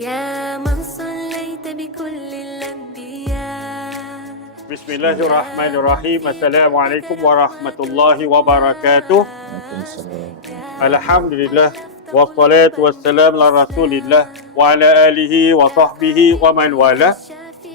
يا من صليت بكل الأنبياء بسم الله الرحمن الرحيم السلام عليكم ورحمة الله وبركاته Waalaikumsalam. الحمد لله والصلاة والسلام على رسول الله وعلى آله وصحبه ومن والاه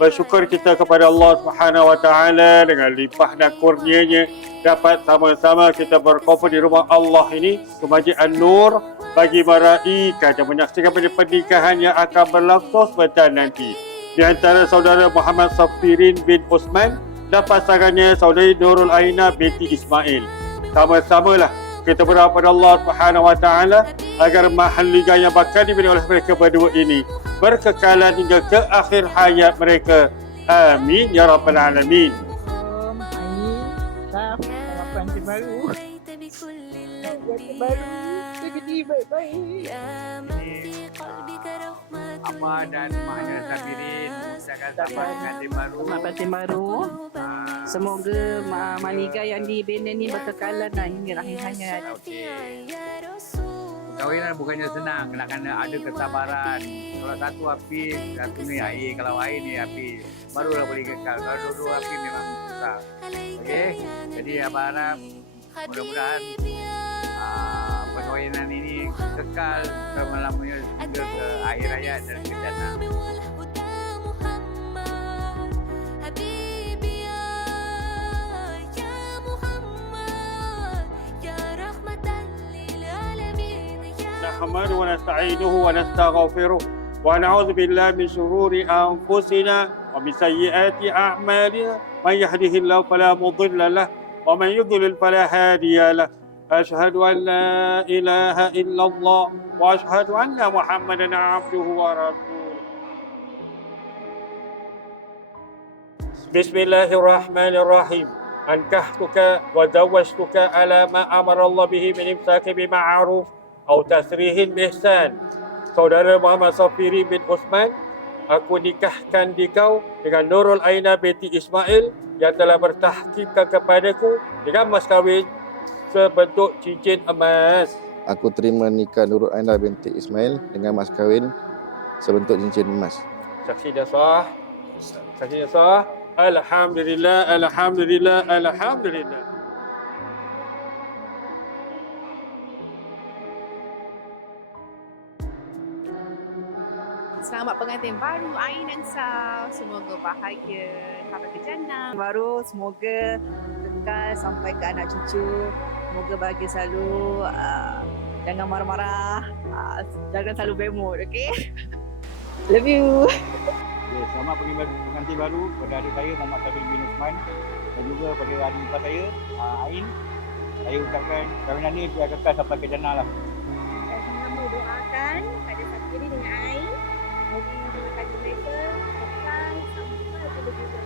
Bersyukur kita kepada Allah Subhanahu Wa Taala dengan limpah dan kurnianya dapat sama-sama kita berkumpul di rumah Allah ini ke Masjid An-Nur bagi meraihkan dan menyaksikan pada pernikahan yang akan berlangsung sebentar nanti. Di antara saudara Muhammad Safirin bin Osman dan pasangannya saudari Nurul Aina binti Ismail. Sama-samalah kita berharap pada Allah Subhanahu Wa Taala agar mahligha yang bakal diberi oleh mereka berdua ini berkekalan hingga ke akhir hayat mereka. Amin ya rabbal alamin. Amin. Selamat pagi baru. Selamat baru. Ya Allah Apa dan mana Tafirin ah. Semoga Dapat Timaru Dapat Timaru Semoga Malika yang di Benda ni Berkekalan. Lah Hingga rahim hayat Okey. Kawinan bukannya senang Kena kena ada kesabaran. Kalau satu api Satu ni air. Kalau air ni api Barulah boleh kekal. Kalau dua-dua api memang susah. Okey? Jadi apa harap Mudah-mudahan ah, perkahwinan ini kekal selama-lamanya hingga ke akhir hayat dan ke jannah. والهدى محمد حبيبي يا يا محمد يا رحمة للعالمين يا نحمده ونستعينه ونستغفره ونعوذ بالله من شرور أنفسنا ومن سيئات أعمالنا من يهده الله فلا مضل له ومن يضلل فلا هادي له أشهد أن لا إله إلا الله وأشهد أن محمدا عبده ورسوله بسم الله الرحمن الرحيم أنكحتك وزوجتك على ما أمر الله به من إمساك بمعروف أو تسريح بإحسان Saudara Muhammad Safiri bin Osman Aku nikahkan di kau dengan Nurul Aina binti Ismail yang telah bertahkimkan kepadaku dengan mas kahwin sebentuk cincin emas. Aku terima nikah Nurul Aina binti Ismail dengan mas kahwin sebentuk cincin emas. Saksi dah sah. Saksi dah sah. Alhamdulillah, Alhamdulillah, Alhamdulillah. Selamat pengantin baru Ain dan Sal. Semoga bahagia sampai ke jannah. Baru semoga kekal sampai ke anak cucu. Semoga bahagia selalu. Uh, jangan marah-marah. Uh, jangan selalu bemot, okay? Love you. Okay, selamat pengantin pengantin baru kepada adik saya Muhammad Sabir bin Usman dan juga kepada adik ipar saya uh, Ain. Saya ucapkan kahwinan ni biar kekal sampai ke jannah lah. dan sama-sama doakan pada Sakiri dengan Ain. Jadi doakan mereka kekal sampai ke lebih